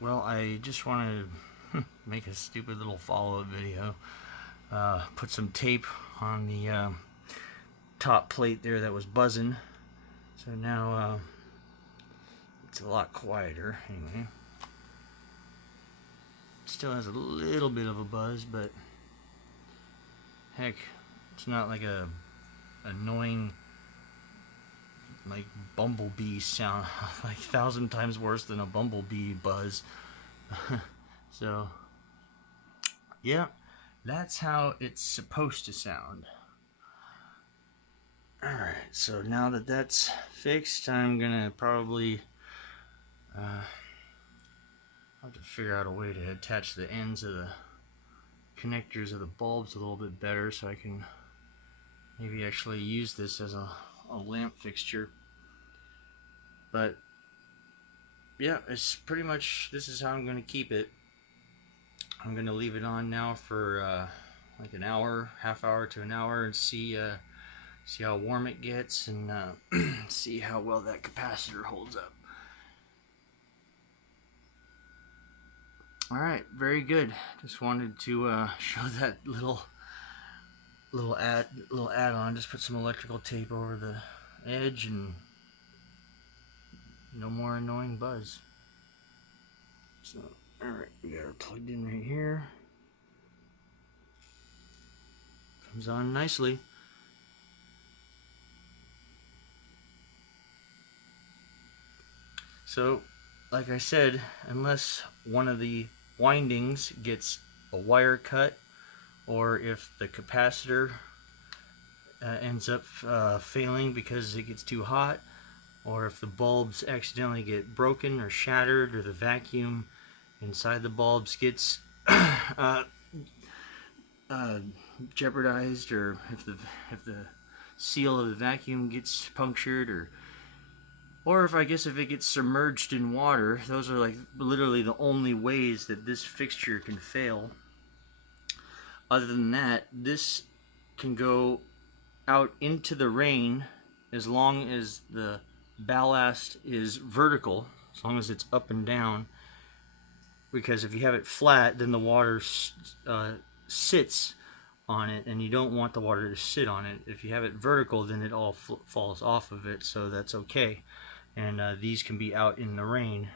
Well, I just wanted to make a stupid little follow-up video. Put some tape on the top plate there that was buzzing. So now it's a lot quieter anyway. Still has a little bit of a buzz, but heck, it's not like a annoying like bumblebee sound, like 1,000 times worse than a bumblebee buzz. So yeah, that's how it's supposed to sound. Alright, so now that that's fixed, I'm gonna probably have to figure out a way to attach the ends of the connectors of the bulbs a little bit better, so I can maybe actually use this as a lamp fixture. But yeah, it's pretty much, this is how I'm going to keep it. I'm going to leave it on now for like an hour, half hour to an hour, and see how warm it gets, and see how well that capacitor holds up. Alright, very good. Just wanted to show that little add-on. Just put some electrical tape over the edge, and no more annoying buzz. So, alright, we got it plugged in right here. Comes on nicely. So, like I said, unless one of the windings gets a wire cut, or if the capacitor ends up failing because it gets too hot, or if the bulbs accidentally get broken or shattered, or the vacuum inside the bulbs gets jeopardized, or if the seal of the vacuum gets punctured, or if it gets submerged in water. Those are like literally the only ways that this fixture can fail. Other than that, this can go out into the rain as long as the ballast is vertical, as long as it's up and down. Because if you have it flat, then the water sits on it, and you don't want the water to sit on it. If you have it vertical, then it all falls off of it, so that's okay. And these can be out in the rain,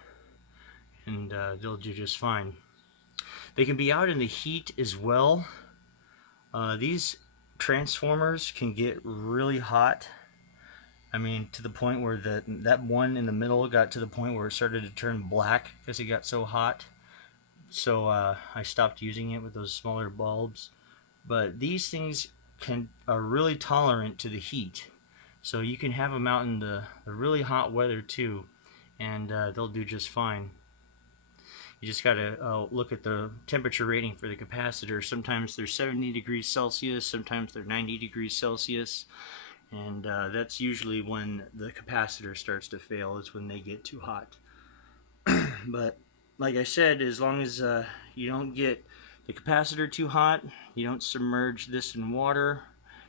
and they'll do just fine. They can be out in the heat as well. These transformers can get really hot. I mean, to the point where that one in the middle got to the point where it started to turn black because it got so hot. So I stopped using it with those smaller bulbs. But these things are really tolerant to the heat. So you can have them out in the really hot weather too, and they'll do just fine. You just gotta look at the temperature rating for the capacitor. Sometimes they're 70 degrees Celsius, sometimes they're 90 degrees Celsius, and that's usually when the capacitor starts to fail, is when they get too hot. But like I said, as long as you don't get the capacitor too hot, you don't submerge this in water,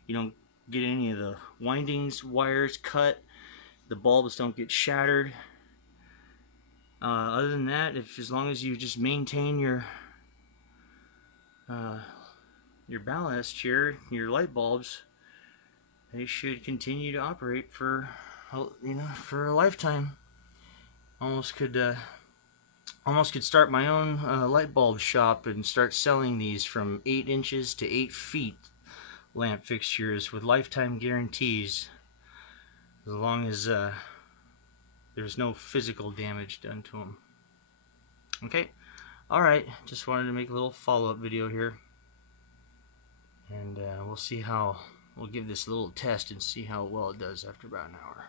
you don't get any of the wires cut, the bulbs don't get shattered. Other than that, as long as you just maintain your ballast here, your light bulbs, they should continue to operate for for a lifetime. Almost could start my own light bulb shop and start selling these from 8 inches to 8 feet lamp fixtures with lifetime guarantees, as long as there's no physical damage done to them. Okay, alright, just wanted to make a little follow-up video here, and we'll give this a little test and see how well it does after about an hour.